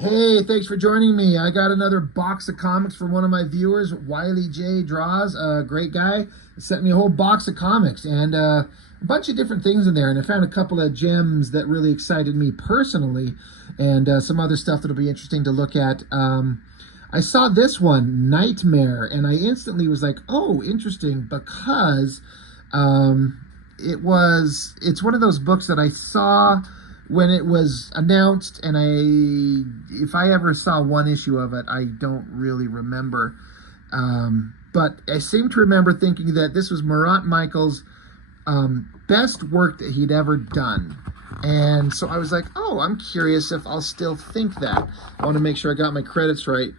Hey, thanks for joining me. I got another box of comics from one of my viewers, Wiley J. Draws, a great guy. He sent me a whole box of comics and a bunch of different things in there. And I found a couple of gems that really excited me personally and some other stuff that'll be interesting to look at. I saw this one, Knightmare, and I instantly was like, oh, interesting, because it's one of those books that I saw when it was announced, and if I ever saw one issue of it, I don't really remember. But I seem to remember thinking that this was Marat Michaels' best work that he'd ever done. And so I was like, oh, I'm curious if I'll still think that. I want to make sure I got my credits right.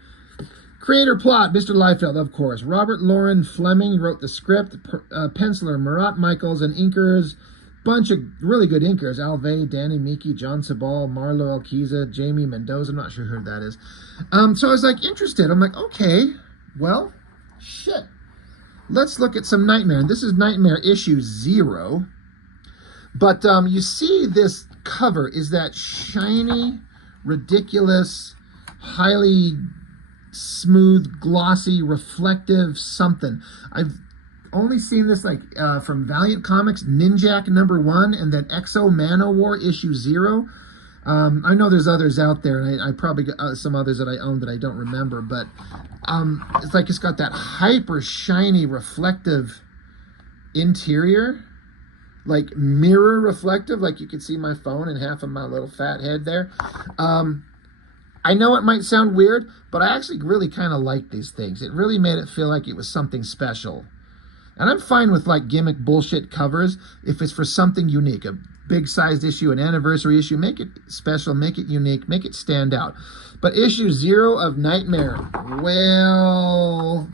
Creator plot, Mr. Liefeld, of course. Robert Loren Fleming wrote the script. Penciler, Marat Michaels, and inkers, bunch of really good inkers. Alvey, Danny Miki, John Sabal, Marlo Alquiza, Jamie Mendoza. I'm not sure who that is. So I was like interested. I'm like, okay, well, shit. Let's look at some Knightmare. And this is Knightmare issue 0. But you see this cover is that shiny, ridiculous, highly smooth, glossy, reflective something. I've only seen this like from Valiant Comics, Ninjak #1, and then Exo Manowar issue 0. I know there's others out there, and I probably got some others that I own that I don't remember, but it's like it's got that hyper shiny, reflective interior, like mirror reflective, like you can see my phone and half of my little fat head there. I know it might sound weird, but I actually really kind of like these things. It really made it feel like it was something special. And I'm fine with like gimmick bullshit covers if it's for something unique. A big sized issue, an anniversary issue, make it special, make it unique, make it stand out. But issue 0 of Knightmare, well,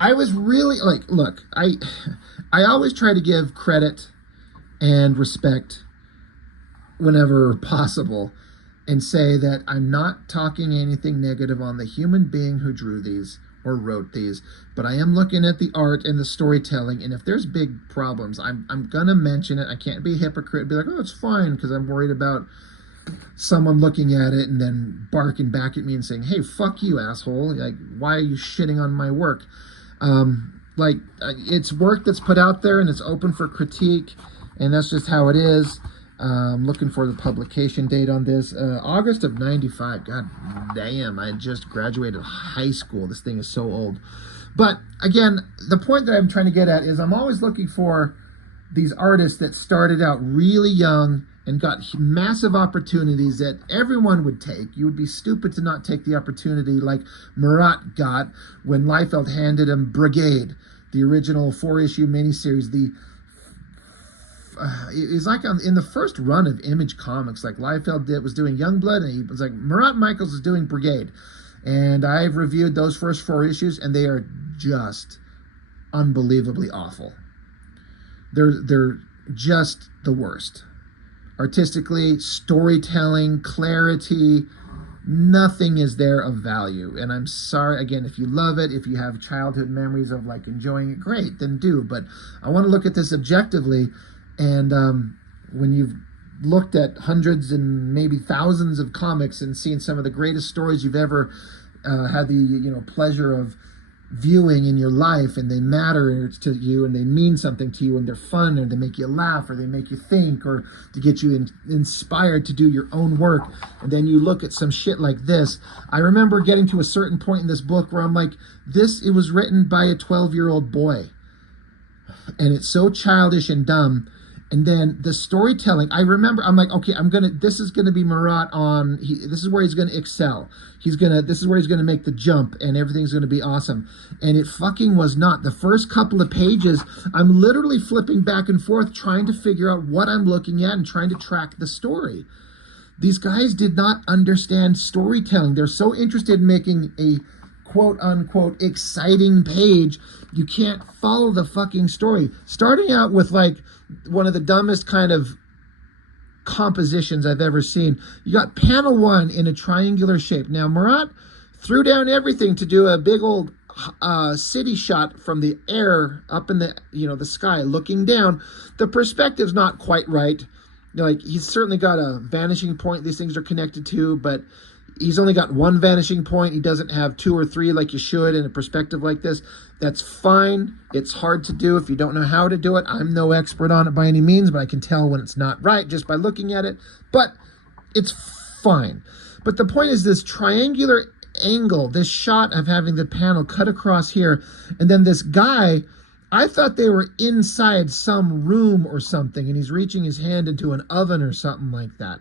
I was really like, look, I always try to give credit and respect whenever possible, and say that I'm not talking anything negative on the human being who drew these or wrote these, but I am looking at the art and the storytelling, and if there's big problems, I'm gonna mention it. I can't be a hypocrite and be like, oh, it's fine, because I'm worried about someone looking at it and then barking back at me and saying, hey, fuck you, asshole. Like, why are you shitting on my work? It's work that's put out there and it's open for critique, and that's just how it is. Looking for the publication date on this. August of 95. God damn, I just graduated high school. This thing is so old. But again, the point that I'm trying to get at is I'm always looking for these artists that started out really young and got massive opportunities that everyone would take. You would be stupid to not take the opportunity like Marat got when Liefeld handed him Brigade, the original 4-issue miniseries, it's like in the first run of Image Comics, like Liefeld was doing Youngblood, and he was like, Marat Michaels is doing Brigade. And I've reviewed those first 4 issues, and they are just unbelievably awful. They're just the worst. Artistically, storytelling, clarity, nothing is there of value. And I'm sorry, again, if you love it, if you have childhood memories of like enjoying it, great, then do. But I want to look at this objectively. And when you've looked at hundreds and maybe thousands of comics and seen some of the greatest stories you've ever had the pleasure of viewing in your life, and they matter to you and they mean something to you, and they're fun, or they make you laugh, or they make you think, or to get you inspired to do your own work, and then you look at some shit like this. I remember getting to a certain point in this book where I'm like, it was written by a 12-year-old boy, and it's so childish and dumb. And then the storytelling, I remember, I'm like, okay, this is gonna be Marat this is where he's gonna excel. This is where he's gonna make the jump, and everything's gonna be awesome. And it fucking was not. The first couple of pages, I'm literally flipping back and forth, trying to figure out what I'm looking at and trying to track the story. These guys did not understand storytelling. They're so interested in making a quote unquote exciting page, you can't follow the fucking story. Starting out with like one of the dumbest kind of compositions I've ever seen. You got panel 1 in a triangular shape. Now Marat threw down everything to do a big old city shot from the air up in the the sky looking down. The perspective's not quite right. like, he's certainly got a vanishing point these things are connected to, but he's only got one vanishing point. He doesn't have 2 or 3 like you should in a perspective like this. That's fine. It's hard to do if you don't know how to do it. I'm no expert on it by any means, but I can tell when it's not right just by looking at it. But it's fine. But the point is this triangular angle, this shot of having the panel cut across here, and then this guy, I thought they were inside some room or something, and he's reaching his hand into an oven or something like that.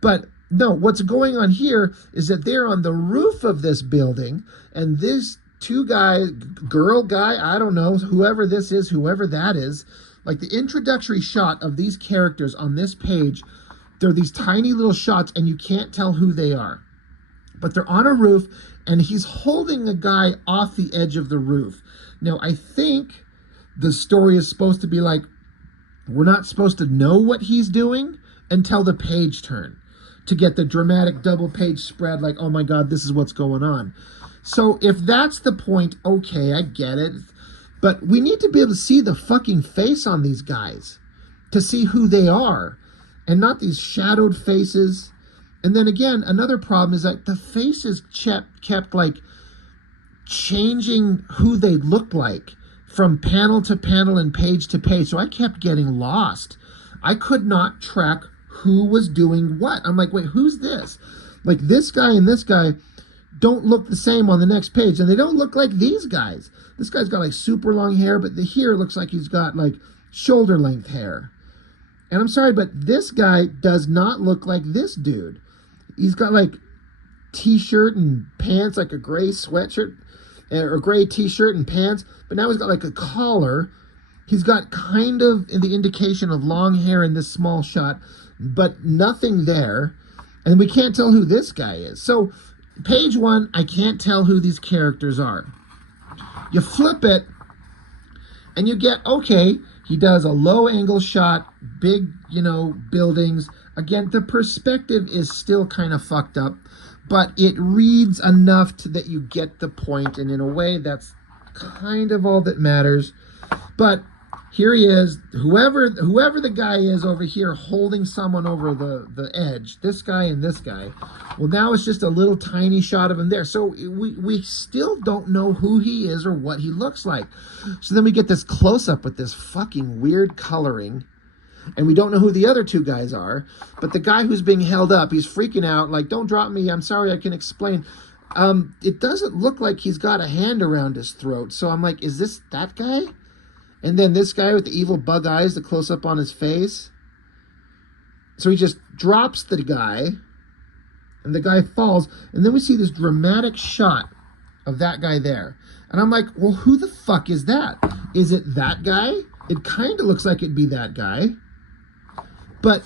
But no, what's going on here is that they're on the roof of this building, and this girl guy, I don't know, whoever this is, whoever that is, like the introductory shot of these characters on this page, they're these tiny little shots, and you can't tell who they are. But they're on a roof, and he's holding a guy off the edge of the roof. Now, I think the story is supposed to be like, we're not supposed to know what he's doing until the page turn, to get the dramatic double page spread, like, oh my God, this is what's going on. So if that's the point, okay, I get it. But we need to be able to see the fucking face on these guys to see who they are, and not these shadowed faces. And then again, another problem is that the faces kept like changing who they looked like from panel to panel and page to page. So I kept getting lost. I could not track who was doing what. I'm like, wait, who's this? Like, this guy and this guy don't look the same on the next page, and they don't look like these guys. This guy's got like super long hair, but here looks like he's got like shoulder length hair. And I'm sorry, but this guy does not look like this dude. He's got like t-shirt and pants, like a gray sweatshirt or gray t-shirt and pants, but now he's got like a collar. He's got kind of the indication of long hair in this small shot, but nothing there. And we can't tell who this guy is. So page 1, I can't tell who these characters are. You flip it and you get, okay, he does a low angle shot, big, buildings. Again, the perspective is still kind of fucked up, but it reads enough that you get the point, and in a way, that's kind of all that matters. But here he is, whoever the guy is over here holding someone over the edge, this guy and this guy. Well, now it's just a little tiny shot of him there. So we still don't know who he is or what he looks like. So then we get this close-up with this fucking weird coloring, and we don't know who the other 2 guys are. But the guy who's being held up, he's freaking out, like, don't drop me, I'm sorry, I can explain. It doesn't look like he's got a hand around his throat. So I'm like, is this that guy? And then this guy with the evil bug eyes, the close-up on his face. So he just drops the guy, and the guy falls. And then we see this dramatic shot of that guy there. And I'm like, well, who the fuck is that? Is it that guy? It kind of looks like it'd be that guy. But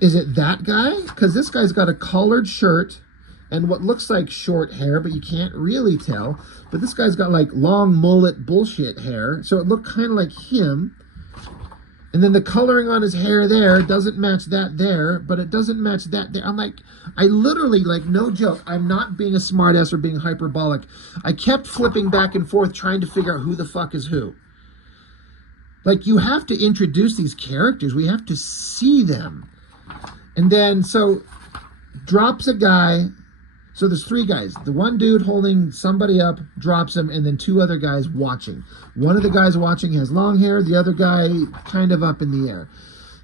is it that guy? Because this guy's got a collared shirt and what looks like short hair, but you can't really tell. But this guy's got like long mullet bullshit hair, so it looked kind of like him. And then the coloring on his hair there doesn't match that there, but it doesn't match that there. I'm like, I literally, like, no joke, I'm not being a smartass or being hyperbolic. I kept flipping back and forth trying to figure out who the fuck is who. Like, you have to introduce these characters. We have to see them. And then, so, drops a guy. So there's 3 guys. The one dude holding somebody up drops him, and then 2 other guys watching. One of the guys watching has long hair. The other guy kind of up in the air.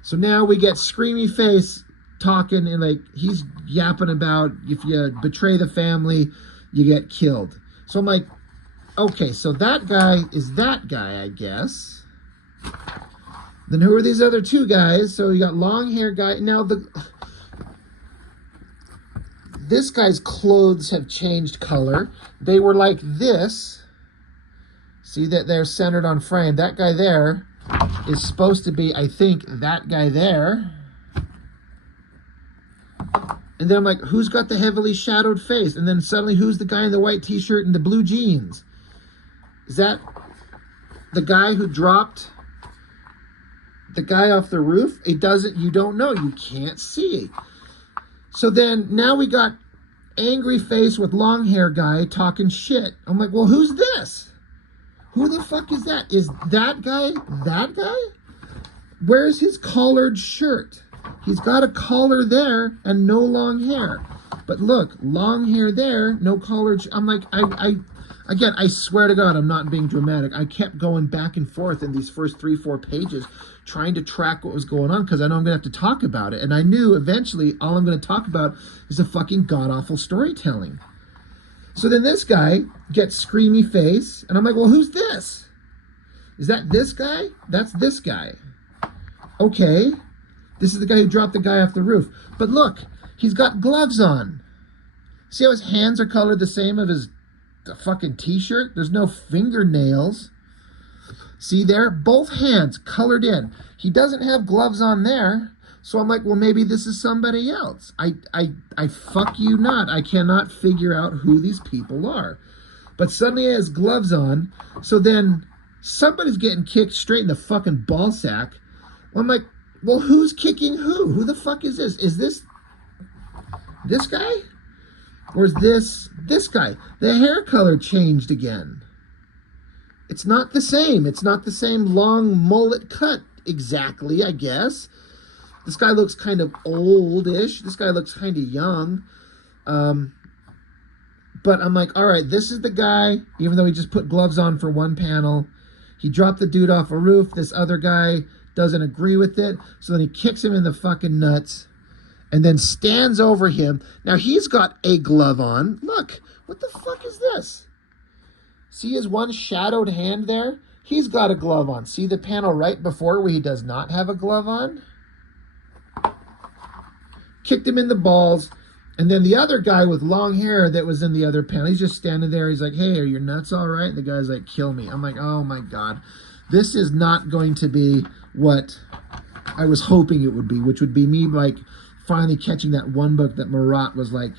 So now we get Screamy Face talking, and like he's yapping about if you betray the family, you get killed. So I'm like, okay, so that guy is that guy, I guess. Then who are these other 2 guys? So you got long hair guy. Now this guy's clothes have changed color. They were like this. See that they're centered on frame. That guy there is supposed to be, I think, that guy there. And then I'm like, who's got the heavily shadowed face? And then suddenly, who's the guy in the white t-shirt and the blue jeans? Is that the guy who dropped the guy off the roof? You don't know. You can't see. So then now we got angry face with long hair guy talking shit. I'm like, well, who's this? Who the fuck is that? Is that guy that guy? Where's his collared shirt? He's got a collar there and no long hair. But look, long hair there, no collared. I'm like, again, I swear to God, I'm not being dramatic. I kept going back and forth in these first 3-4 pages, trying to track what was going on, because I know I'm going to have to talk about it. And I knew eventually all I'm going to talk about is a fucking god-awful storytelling. So then this guy gets screamy face, and I'm like, well, who's this? Is that this guy? That's this guy. Okay. This is the guy who dropped the guy off the roof. But look, he's got gloves on. See how his hands are colored the same of his fucking t-shirt? There's no fingernails. See there? Both hands colored in. He doesn't have gloves on there. So I'm like, well, maybe this is somebody else. I fuck you not. I cannot figure out who these people are. But suddenly he has gloves on. So then somebody's getting kicked straight in the fucking ball sack. I'm like, well, who's kicking who? Who the fuck is this? Is this guy? Or is this guy? The hair color changed again. It's not the same. It's not the same long mullet cut exactly, I guess. This guy looks kind of oldish. This guy looks kind of young. But I'm like, all right, this is the guy, even though he just put gloves on for one panel. He dropped the dude off a roof. This other guy doesn't agree with it. So then he kicks him in the fucking nuts and then stands over him. Now he's got a glove on. Look, what the fuck is this? See his one shadowed hand there? He's got a glove on. See the panel right before where he does not have a glove on? Kicked him in the balls. And then the other guy with long hair that was in the other panel, he's just standing there. He's like, hey, are your nuts all right? And the guy's like, kill me. I'm like, oh my God. This is not going to be what I was hoping it would be, which would be me like finally catching that one book that Marat was like,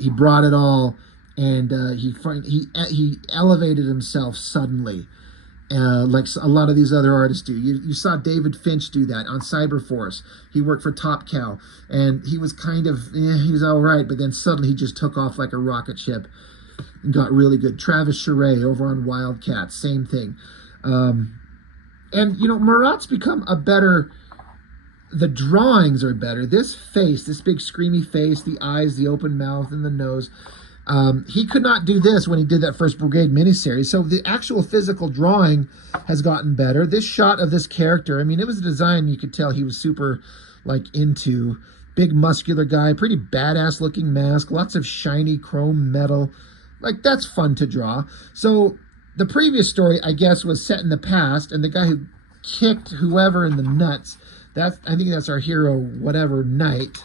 he brought it all, and he elevated himself suddenly, like a lot of these other artists do. You saw David Finch do that on Cyberforce. He worked for Top Cow, and he was kind of, he was all right, but then suddenly he just took off like a rocket ship and got really good. Travis Charest over on Wildcats, same thing. And, you know, Marat's become a better, the drawings are better. This face, this big screamy face, the eyes, the open mouth, and the nose. He could not do this when he did that first Brigade miniseries. So the actual physical drawing has gotten better. This shot of this character, I mean, it was a design you could tell he was super, like, into. Big muscular guy, pretty badass looking mask, lots of shiny chrome metal. Like, that's fun to draw. So the previous story, I guess, was set in the past, and the guy who kicked whoever in the nuts, I think that's our hero, whatever, Knight,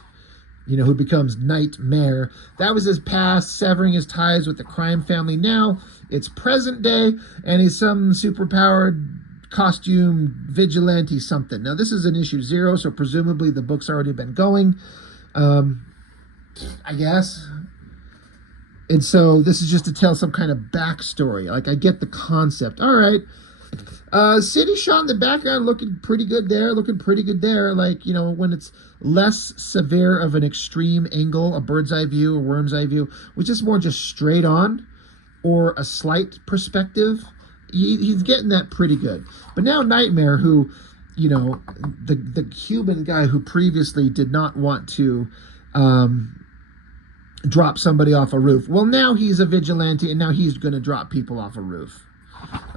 you know, who becomes Knightmare. That was his past, severing his ties with the crime family. Now it's present day, and he's some superpowered costume vigilante something. Now this is an issue 0, so presumably the book's already been going, I guess. And so this is just to tell some kind of backstory. Like, I get the concept. All right. City shot in the background, looking pretty good there. Like, you know, when it's less severe of an extreme angle, a bird's eye view, a worm's eye view, which is more just straight on or a slight perspective, he's getting that pretty good. But now Knightmare, who, you know, the Cuban guy who previously did not want to drop somebody off a roof. Well, now he's a vigilante, and now he's going to drop people off a roof.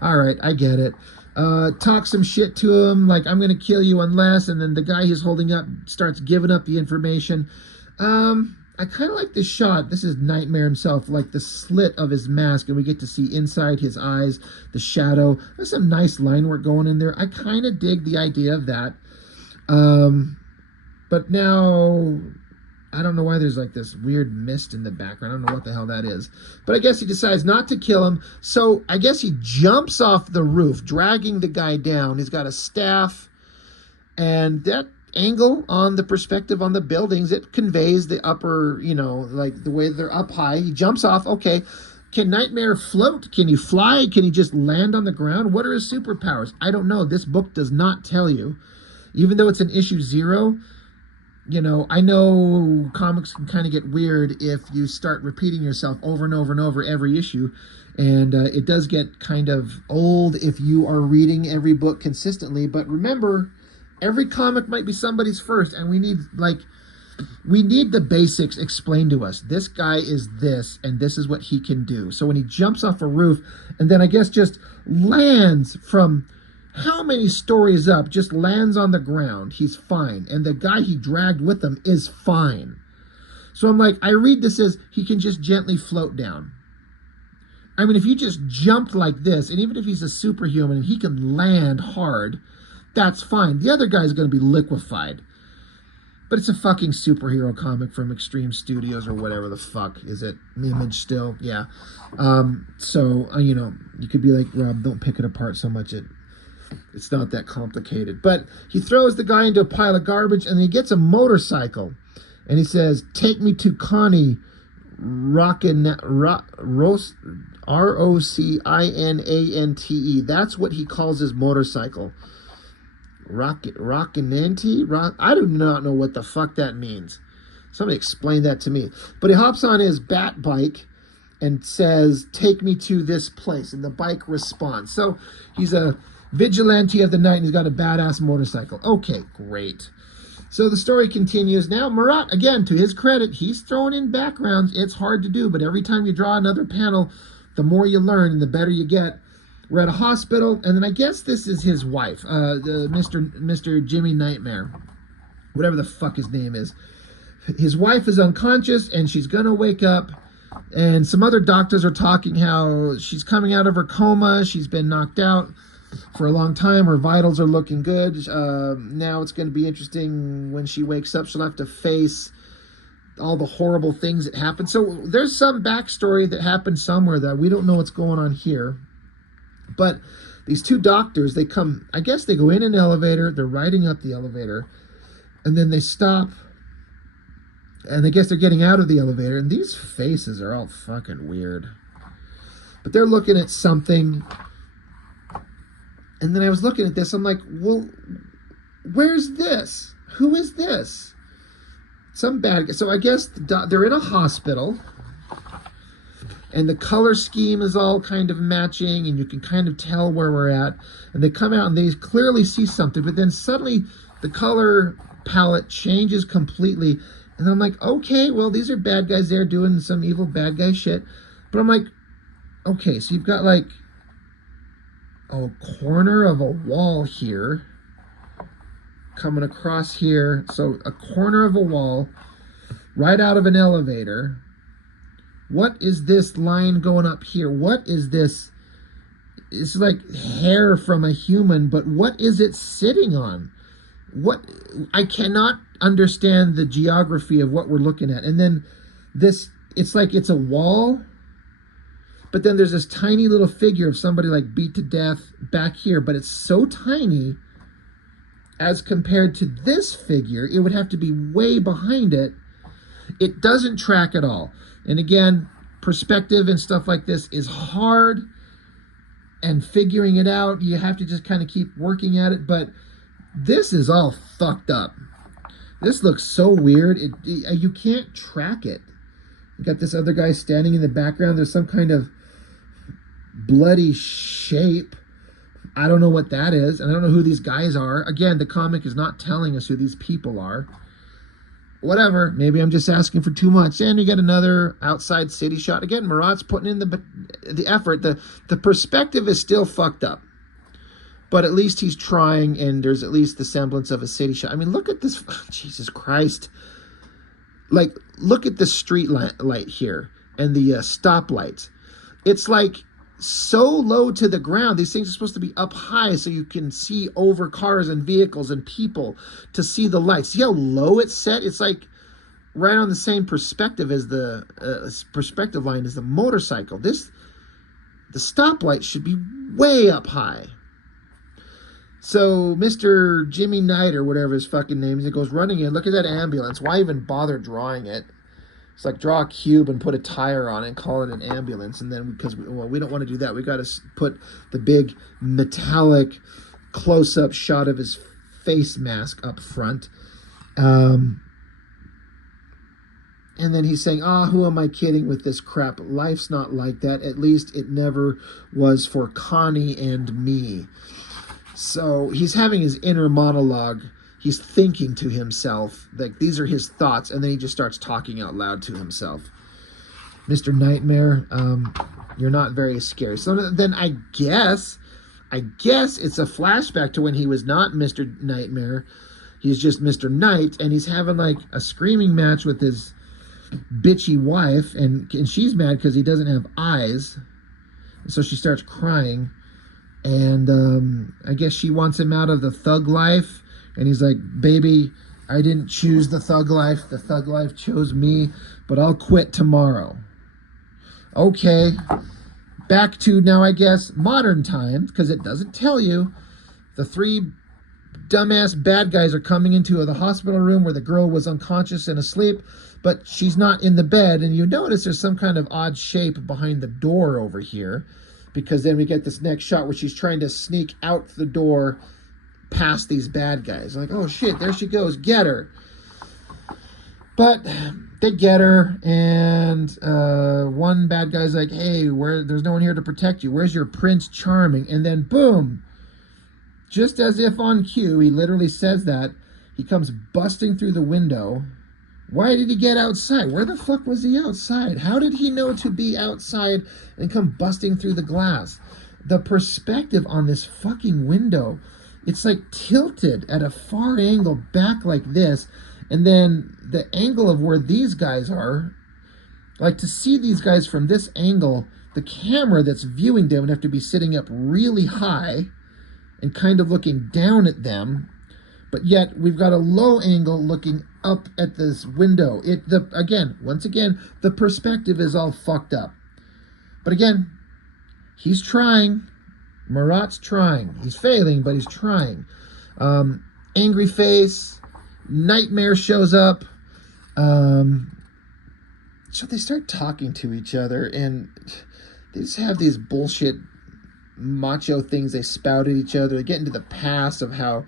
All right, I get it. Talk some shit to him, like, I'm going to kill you unless, and then the guy he's holding up starts giving up the information. I kind of like this shot. This is Knightmare himself, like the slit of his mask, and we get to see inside his eyes, the shadow. There's some nice line work going in there. I kind of dig the idea of that. But now, I don't know why there's like this weird mist in the background. I don't know what the hell that is. But I guess he decides not to kill him. So I guess he jumps off the roof, dragging the guy down. He's got a staff. And that angle on the perspective on the buildings, it conveys the upper, you know, like the way they're up high. He jumps off. Okay. Can Knightmare float? Can he fly? Can he just land on the ground? What are his superpowers? I don't know. This book does not tell you. Even though it's an issue 0, you know, I know comics can kind of get weird if you start repeating yourself over and over and over every issue. And it does get kind of old if you are reading every book consistently. But remember, Every comic might be somebody's first, and we need the basics explained to us. This guy is this, and this is what he can do. So when he jumps off a roof, and then I guess just lands from how many stories up, just lands on the ground, he's fine. And the guy he dragged with him is fine. So I'm like, I read this as he can just gently float down. I mean, if you just jumped like this, and even if he's a superhuman and he can land hard, that's fine. The other guy's going to be liquefied. But it's a fucking superhero comic from Extreme Studios or whatever the fuck. Is it Image still? Yeah. So, you know, you could be like, Rob, don't pick it apart so much. It's not that complicated. But he throws the guy into a pile of garbage, and he gets a motorcycle. And he says, take me to Connie Rocinante. That's what he calls his motorcycle. Rocinante? I do not know what the fuck that means. Somebody explain that to me. But he hops on his bat bike and says, take me to this place. And the bike responds. So he's a vigilante of the night, and he's got a badass motorcycle. Okay, great. So the story continues. Now, Marat, again, to his credit, he's throwing in backgrounds. It's hard to do, but every time you draw another panel, the more you learn and the better you get. We're at a hospital, and then I guess this is his wife, Mr. Jimmy Knightmare, whatever the fuck his name is. His wife is unconscious, and she's going to wake up, and some other doctors are talking how she's coming out of her coma. She's been knocked out for a long time. Her vitals are looking good. Now it's going to be interesting when she wakes up. She'll have to face all the horrible things that happen. So there's some backstory that happened somewhere that we don't know what's going on here. But these two doctors, they come, I guess they go in an elevator, they're riding up the elevator, and then they stop, and I guess they're getting out of the elevator, and these faces are all fucking weird. But they're looking at something, and then I was looking at this, I'm like, well, where's this? Who is this? Some bad guy. So I guess they're in a hospital, and the color scheme is all kind of matching, and you can kind of tell where we're at. And they come out, and they clearly see something, but then suddenly the color palette changes completely. And I'm like, okay, well, these are bad guys there doing some evil bad guy shit. But I'm like, okay, so you've got like a corner of a wall here coming across here. So a corner of a wall right out of an elevator. What is this line going up here? What is this? It's like hair from a human, but what is it sitting on? What? I cannot understand the geography of what we're looking at. And then this, it's like it's a wall, but then there's this tiny little figure of somebody like beat to death back here, but it's so tiny as compared to this figure. It would have to be way behind it. It doesn't track at all. And again, perspective and stuff like this is hard, and figuring it out, you have to just kind of keep working at it. But this is all fucked up. This looks so weird. You can't track it. You got this other guy standing in the background. There's some kind of bloody shape. I don't know what that is, and I don't know who these guys are. Again, the comic is not telling us who these people are. Whatever, maybe I'm just asking for too much. And you get another outside city shot. Again, Marat's putting in the effort. The perspective is still fucked up. But at least he's trying, and there's at least the semblance of a city shot. I mean, look at this. Oh, Jesus Christ. Like, look at the street light here and the stoplights. It's like so low to the ground. These things are supposed to be up high so you can see over cars and vehicles and people to see the lights. See how low it's set? It's like right on the same perspective as the perspective line as the motorcycle. The stoplight should be way up high. So Mr. Jimmy Knight, or whatever his fucking name is, he goes running in. Look at that ambulance. Why even bother drawing it? It's like draw a cube and put a tire on it and call it an ambulance. And then, because we don't want to do that, we got to put the big metallic close-up shot of his face mask up front. And then he's saying, who am I kidding with this crap? Life's not like that. At least it never was for Connie and me. So he's having his inner monologue. He's thinking to himself, like these are his thoughts, and then he just starts talking out loud to himself. Mr. Knightmare, you're not very scary. So then I guess it's a flashback to when he was not Mr. Knightmare. He's just Mr. Knight, and he's having like a screaming match with his bitchy wife, and she's mad because he doesn't have eyes. So she starts crying, and I guess she wants him out of the thug life, and he's like, baby, I didn't choose the thug life chose me, but I'll quit tomorrow. Okay, back to now, I guess, modern times, because it doesn't tell you. The three dumbass bad guys are coming into the hospital room where the girl was unconscious and asleep, but she's not in the bed, and you notice there's some kind of odd shape behind the door over here, because then we get this next shot where she's trying to sneak out the door past these bad guys. Like, oh shit, there she goes, get her. But they get her, and one bad guy's like, hey, there's no one here to protect you. Where's your Prince Charming? And then boom, just as if on cue, he literally says that, he comes busting through the window. Why did he get outside? Where the fuck was he outside? How did he know to be outside and come busting through the glass? The perspective on this fucking window, it's like tilted at a far angle back like this. And then the angle of where these guys are, like to see these guys from this angle, the camera that's viewing them would have to be sitting up really high and kind of looking down at them. But yet we've got a low angle looking up at this window. Once again, the perspective is all fucked up. But again, he's trying. Marat's trying. He's failing, but he's trying. Angry face. Knightmare shows up. So they start talking to each other, and they just have these bullshit macho things they spout at each other. They get into the past of how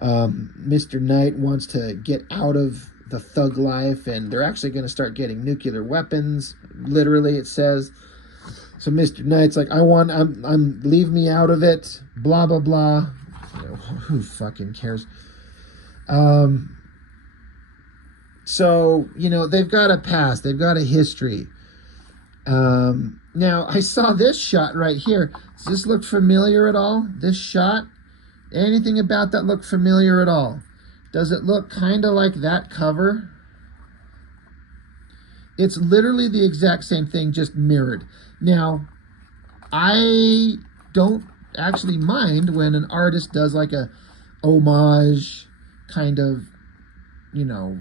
Mr. Knight wants to get out of the thug life, and they're actually going to start getting nuclear weapons. Literally, it says. So Mr. Knight's like, I'm leave me out of it. Blah blah blah. You know, who fucking cares? So, you know, they've got a past, they've got a history. Now, I saw this shot right here. Does this look familiar at all? This shot? Anything about that look familiar at all? Does it look kind of like that cover? It's literally the exact same thing, just mirrored. Now, I don't actually mind when an artist does like a homage kind of, you know,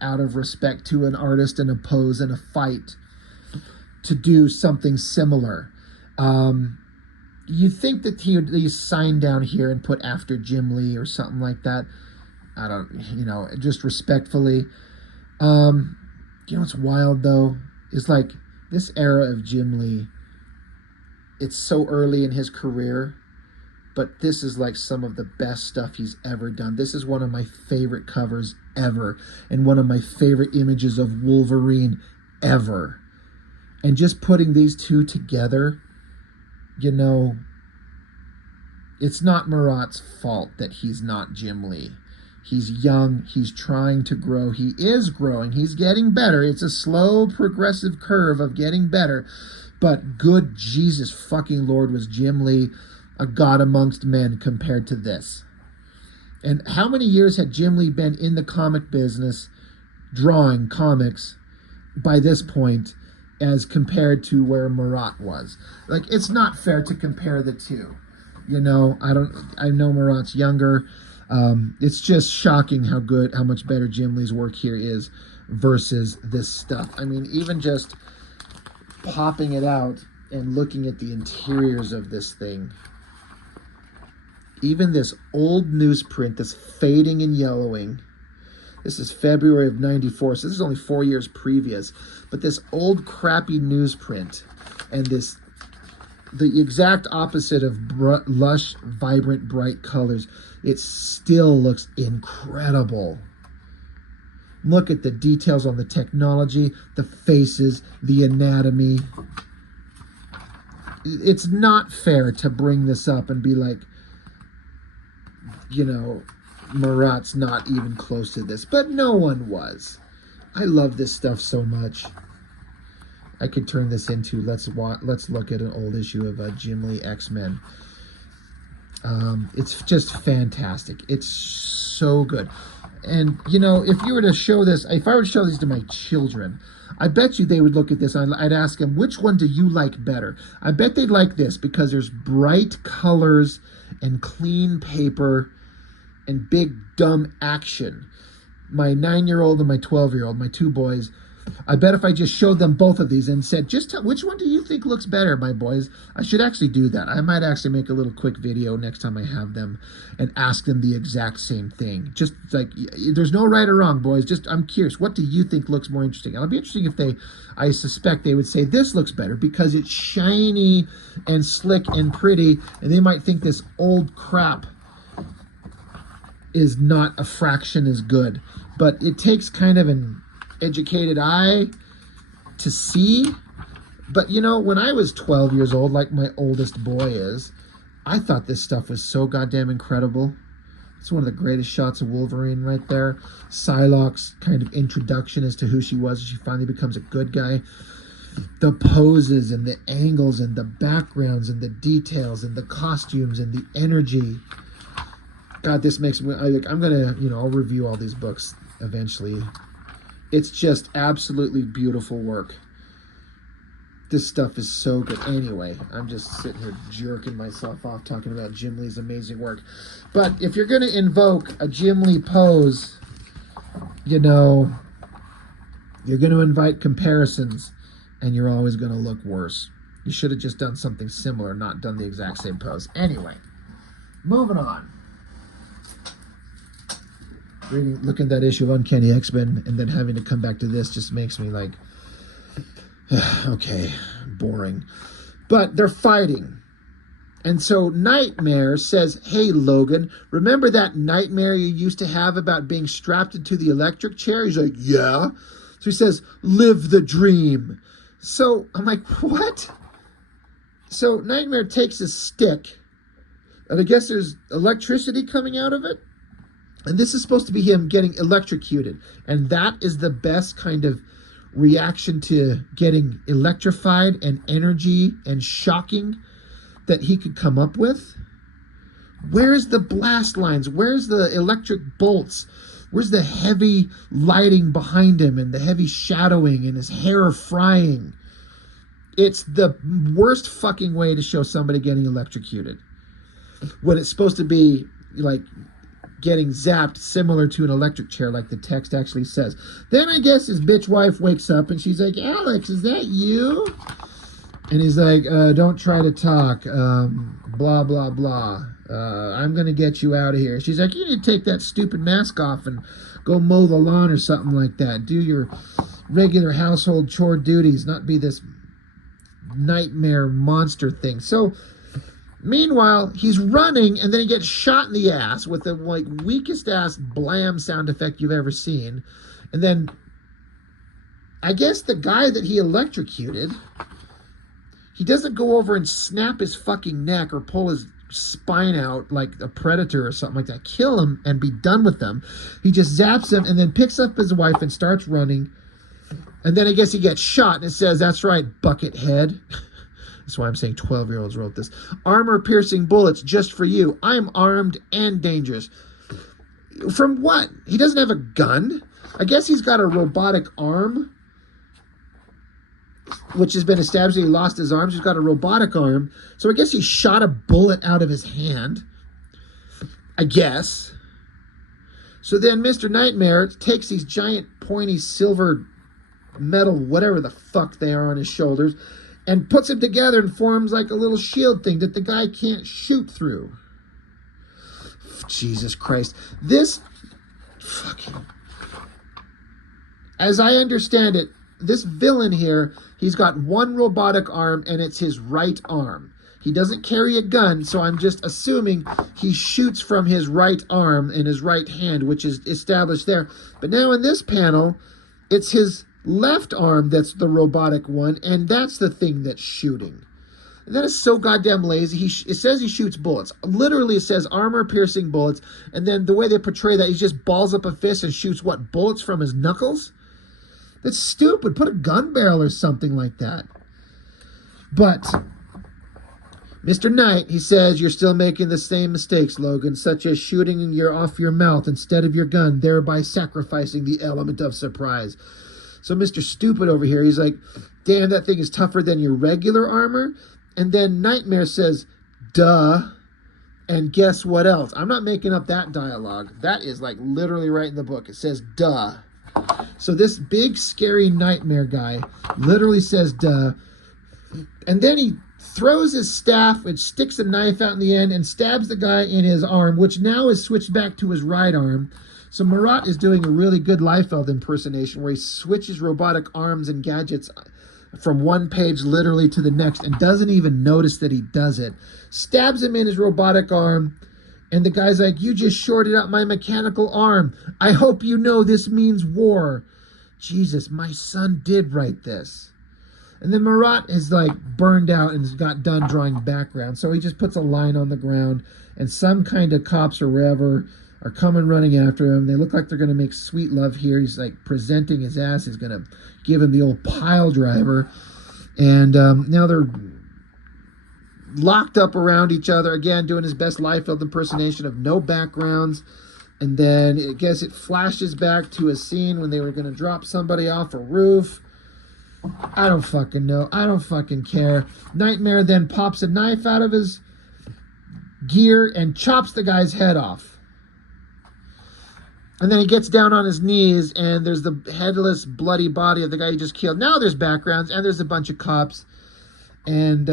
out of respect to an artist in a pose in a fight, to do something similar. You think that he would at least sign down here and put after Jim Lee or something like that. I don't, you know, just respectfully. You know what's wild though? Is like this era of Jim Lee, it's so early in his career, but this is like some of the best stuff he's ever done. This is one of my favorite covers ever, and one of my favorite images of Wolverine ever. And just putting these two together, you know, it's not Marat's fault that he's not Jim Lee. He's young, he's trying to grow, he is growing, he's getting better. It's a slow, progressive curve of getting better. But good Jesus fucking Lord, was Jim Lee a god amongst men compared to this. And how many years had Jim Lee been in the comic business, drawing comics, by this point, as compared to where Marat was? Like, it's not fair to compare the two. You know, I know Marat's younger. It's just shocking how much better Jim Lee's work here is versus this stuff. I mean, even just popping it out and looking at the interiors of this thing, even this old newsprint that's fading and yellowing. This is February of '94, so this is only 4 years previous. But this old crappy newsprint and this, the exact opposite of lush, vibrant, bright colors, it still looks incredible. Look at the details on the technology, the faces, the anatomy. It's not fair to bring this up and be like, you know, Marat's not even close to this, but no one was. I love this stuff so much. I could turn this into let's look at an old issue of Jim Lee X-Men. It's just fantastic. It's so good. And you know, if you were to show this, if I were to show this to my children, I bet you they would look at this and I'd ask them, which one do you like better? I bet they'd like this because there's bright colors and clean paper and big dumb action. My 9-year-old and my 12-year-old, my two boys, I bet if I just showed them both of these and said, just tell, which one do you think looks better, my boys? I should actually do that. I might actually make a little quick video next time I have them and ask them the exact same thing. Just like, there's no right or wrong, boys. Just, I'm curious, what do you think looks more interesting? It'll be interesting if I suspect they would say this looks better because it's shiny and slick and pretty, and they might think this old crap is not a fraction as good. But it takes kind of an educated eye to see. But you know, when I was 12 years old, like my oldest boy is, I thought this stuff was so goddamn incredible. It's one of the greatest shots of Wolverine right there. Psylocke's kind of introduction as to who she was as she finally becomes a good guy. The poses and the angles and the backgrounds and the details and the costumes and the energy. God, this makes me, I'm gonna, you know, I'll review all these books eventually. It's just absolutely beautiful work. This stuff is so good. Anyway, I'm just sitting here jerking myself off talking about Jim Lee's amazing work. But if you're going to invoke a Jim Lee pose, you know, you're going to invite comparisons, and you're always going to look worse. You should have just done something similar, not done the exact same pose. Anyway, moving on. Looking at that issue of Uncanny X-Men and then having to come back to this just makes me like, okay, boring. But they're fighting. And so Knightmare says, hey, Logan, remember that nightmare you used to have about being strapped into the electric chair? He's like, yeah. So he says, live the dream. So I'm like, what? So Knightmare takes his stick, and I guess there's electricity coming out of it. And this is supposed to be him getting electrocuted. And that is the best kind of reaction to getting electrified and energy and shocking that he could come up with. Where's the blast lines? Where's the electric bolts? Where's the heavy lighting behind him and the heavy shadowing and his hair frying? It's the worst fucking way to show somebody getting electrocuted. When it's supposed to be like getting zapped similar to an electric chair, like the text actually says. Then I guess his bitch wife wakes up and she's like, Alex, is that you? And he's like, don't try to talk, blah, blah, blah. I'm going to get you out of here. She's like, you need to take that stupid mask off and go mow the lawn or something like that. Do your regular household chore duties, not be this nightmare monster thing. So meanwhile, he's running, and then he gets shot in the ass with the like weakest ass blam sound effect you've ever seen. And then I guess the guy that he electrocuted, he doesn't go over and snap his fucking neck or pull his spine out like a predator or something like that. Kill him and be done with them. He just zaps him and then picks up his wife and starts running. And then I guess he gets shot, and it says, that's right, buckethead. That's why I'm saying 12-year-olds wrote this. Armor-piercing bullets just for you. I'm armed and dangerous. From what? He doesn't have a gun? I guess he's got a robotic arm, which has been established. He lost his arms. He's got a robotic arm. So I guess he shot a bullet out of his hand. I guess. So then Mr. Knightmare takes these giant pointy silver metal, whatever the fuck they are, on his shoulders, and puts them together and forms like a little shield thing that the guy can't shoot through. Jesus Christ. This fucking... As I understand it, this villain here, he's got one robotic arm, and it's his right arm. He doesn't carry a gun, so I'm just assuming he shoots from his right arm in his right hand, which is established there. But now in this panel, it's his left arm that's the robotic one, and that's the thing that's shooting. And that is so goddamn lazy. It says he shoots bullets. Literally, it says armor-piercing bullets. And then the way they portray that, he just balls up a fist and shoots, what, bullets from his knuckles? That's stupid. Put a gun barrel or something like that. But Mr. Knight, he says, you're still making the same mistakes, Logan, such as shooting off your mouth instead of your gun, thereby sacrificing the element of surprise. So Mr. Stupid over here, he's like, damn, that thing is tougher than your regular armor. And then Knightmare says, duh. And guess what else? I'm not making up that dialogue. That is like literally right in the book. It says, duh. So this big, scary Knightmare guy literally says, duh. And then he throws his staff, which sticks a knife out in the end, and stabs the guy in his arm, which now is switched back to his right arm. So Marat is doing a really good Liefeld impersonation where he switches robotic arms and gadgets from one page literally to the next and doesn't even notice that he does it. Stabs him in his robotic arm, and the guy's like, you just shorted out my mechanical arm. I hope you know this means war. Jesus, my son did write this. And then Marat is like burned out and has got done drawing background. So he just puts a line on the ground, and some kind of cops or wherever are coming running after him. They look like they're going to make sweet love here. He's like presenting his ass. He's going to give him the old pile driver. And now they're locked up around each other, again, doing his best Liefeld impersonation of no backgrounds. And then I guess it flashes back to a scene when they were going to drop somebody off a roof. I don't fucking know. I don't fucking care. Knightmare then pops a knife out of his gear and chops the guy's head off. And then he gets down on his knees, and there's the headless, bloody body of the guy he just killed. Now there's backgrounds, and there's a bunch of cops. And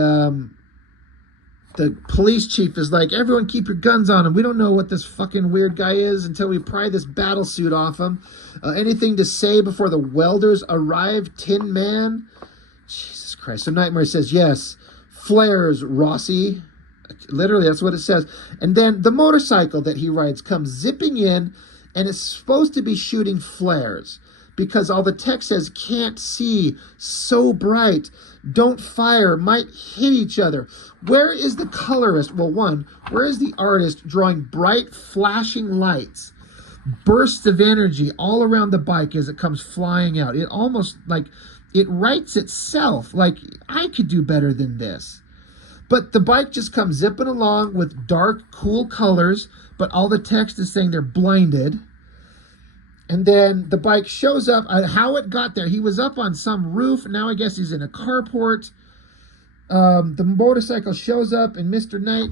the police chief is like, everyone keep your guns on him. We don't know what this fucking weird guy is until we pry this battle suit off him. Anything to say before the welders arrive, Tin Man? Jesus Christ. So Knightmare says, yes, flares, Rossi. Literally, that's what it says. And then the motorcycle that he rides comes zipping in, and it's supposed to be shooting flares because all the text says, can't see, so bright, don't fire, might hit each other. Where is the colorist? Well, one, where is the artist drawing bright flashing lights, bursts of energy all around the bike as it comes flying out? It almost like it writes itself. Like, I could do better than this. But the bike just comes zipping along with dark, cool colors, but all the text is saying they're blinded. And then the bike shows up. How it got there, he was up on some roof. Now I guess he's in a carport. The motorcycle shows up, and Mr. Knight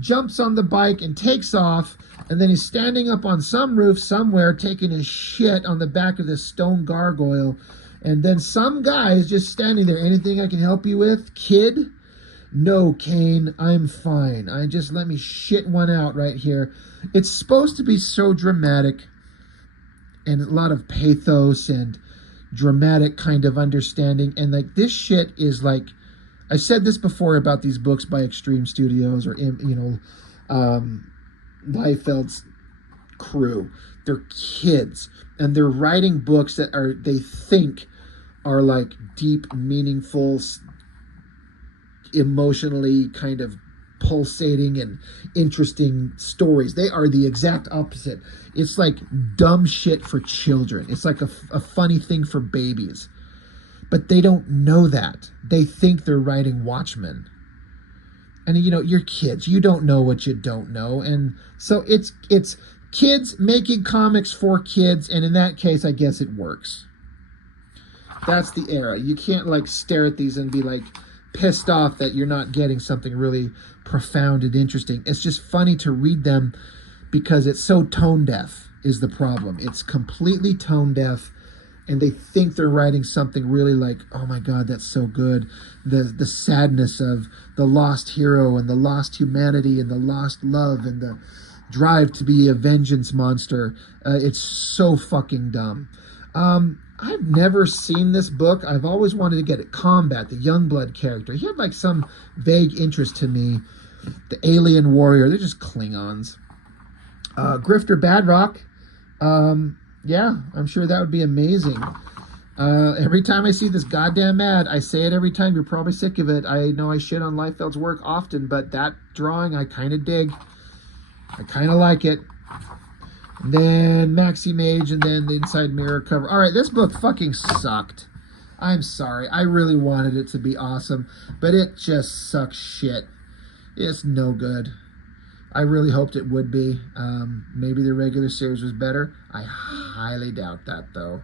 jumps on the bike and takes off. And then he's standing up on some roof somewhere taking his shit on the back of this stone gargoyle. And then some guy is just standing there. Anything I can help you with, kid? No, Kane, I'm fine. Just let me shit one out right here. It's supposed to be so dramatic and a lot of pathos and dramatic kind of understanding. And like this shit is like, I've said this before about these books by Extreme Studios or, Liefeld's crew. They're kids, and they're writing books that they think are like deep, meaningful, emotionally kind of pulsating and interesting stories. They are the exact opposite. It's like dumb shit for children. It's like a funny thing for babies. But they don't know that. They think they're writing Watchmen. And you're kids. You don't know what you don't know. And so it's kids making comics for kids, and in that case, I guess it works. That's the era. You can't like stare at these and be like pissed off that you're not getting something really profound and interesting. It's just funny to read them because it's so tone deaf is the problem. It's completely tone deaf, and they think they're writing something really like, oh my God, that's so good. The sadness of the lost hero and the lost humanity and the lost love and the drive to be a vengeance monster. It's so fucking dumb. I've never seen this book. I've always wanted to get it. Combat, the Youngblood character. He had like some vague interest to me. The alien warrior. They're just Klingons. Grifter Badrock. Yeah, I'm sure that would be amazing. Every time I see this goddamn ad, I say it every time. You're probably sick of it. I know I shit on Liefeld's work often, but that drawing I kind of dig. I kind of like it. And then Maxi Mage, and then the inside mirror cover. All right, this book fucking sucked. I'm sorry. I really wanted it to be awesome, but it just sucks shit. It's no good. I really hoped it would be. Maybe the regular series was better. I highly doubt that, though.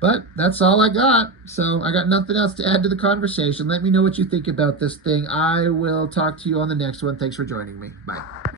But that's all I got. So I got nothing else to add to the conversation. Let me know what you think about this thing. I will talk to you on the next one. Thanks for joining me. Bye.